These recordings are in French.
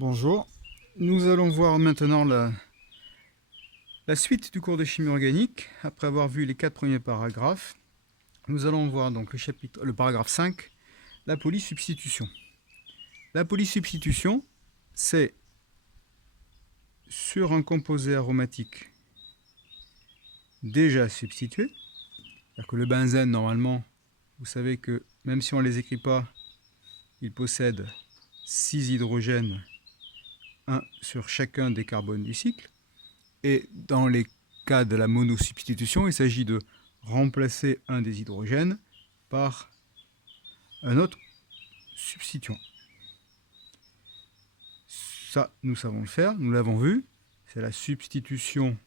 Bonjour, nous allons voir maintenant la suite du cours de chimie organique. Après avoir vu les 4 premiers paragraphes, nous allons voir donc le paragraphe 5, la polysubstitution. La polysubstitution, c'est sur un composé aromatique déjà substitué. C'est-à-dire que le benzène, normalement, vous savez que même si on ne les écrit pas, il possède 6 hydrogènes, 1 sur chacun des carbones du cycle. Et dans les cas de la monosubstitution, il s'agit de remplacer un des hydrogènes par un autre substituant. Ça, nous savons le faire, nous l'avons vu. C'est la substitution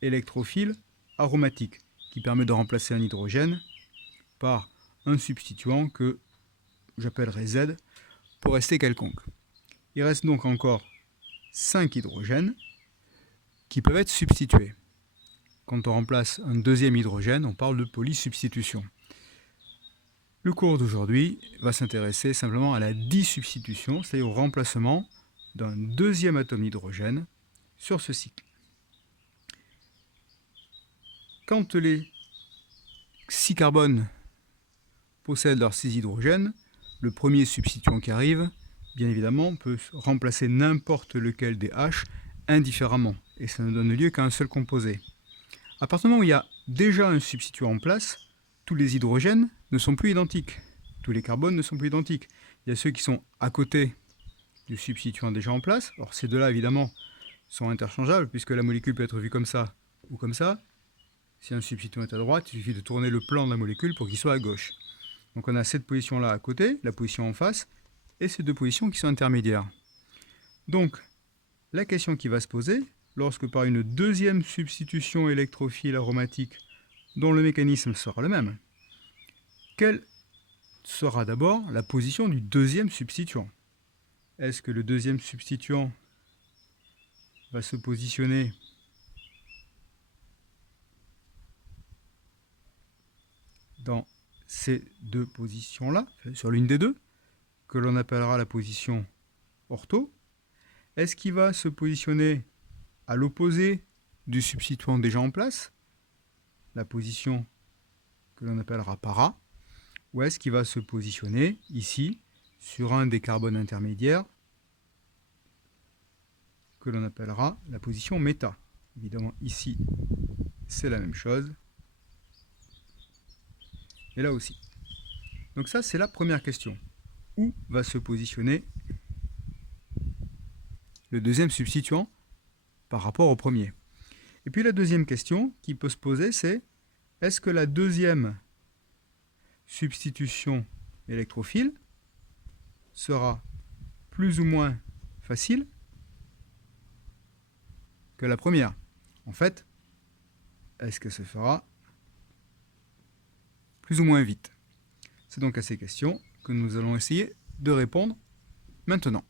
électrophile aromatique qui permet de remplacer un hydrogène par un substituant que j'appellerai Z pour rester quelconque. Il reste donc encore 5 hydrogènes qui peuvent être substitués. Quand on remplace un deuxième hydrogène, on parle de polysubstitution. Le cours d'aujourd'hui va s'intéresser simplement à la disubstitution, c'est-à-dire au remplacement d'un deuxième atome d'hydrogène sur ce cycle. Quand les 6 carbones possèdent leurs 6 hydrogènes, le premier substituant qui arrive, bien évidemment, peut remplacer n'importe lequel des H indifféremment, et ça ne donne lieu qu'à un seul composé. À partir du moment où il y a déjà un substituant en place, tous les hydrogènes ne sont plus identiques. Tous les carbones ne sont plus identiques. Il y a ceux qui sont à côté du substituant déjà en place. Or, ces deux-là, évidemment, sont interchangeables, puisque la molécule peut être vue comme ça ou comme ça. Si un substituant est à droite, il suffit de tourner le plan de la molécule pour qu'il soit à gauche. Donc on a cette position-là à côté, la position en face, et ces deux positions qui sont intermédiaires. Donc, la question qui va se poser, lorsque par une deuxième substitution électrophile aromatique, dont le mécanisme sera le même, quelle sera d'abord la position du deuxième substituant? Est-ce que le deuxième substituant va se positionner dans ces deux positions-là, sur l'une des deux, que l'on appellera la position ortho? Est-ce qu'il va se positionner à l'opposé du substituant déjà en place, la position que l'on appellera para, ou est-ce qu'il va se positionner ici, sur un des carbones intermédiaires, que l'on appellera la position méta? Évidemment, ici, c'est la même chose, et là aussi. Donc ça, c'est la première question. Où va se positionner le deuxième substituant par rapport au premier? Et puis la deuxième question qui peut se poser, c'est est-ce que la deuxième substitution électrophile sera plus ou moins facile que la première? En fait, est-ce que se fera plus ou moins vite? C'est donc à ces questions que nous allons essayer de répondre maintenant.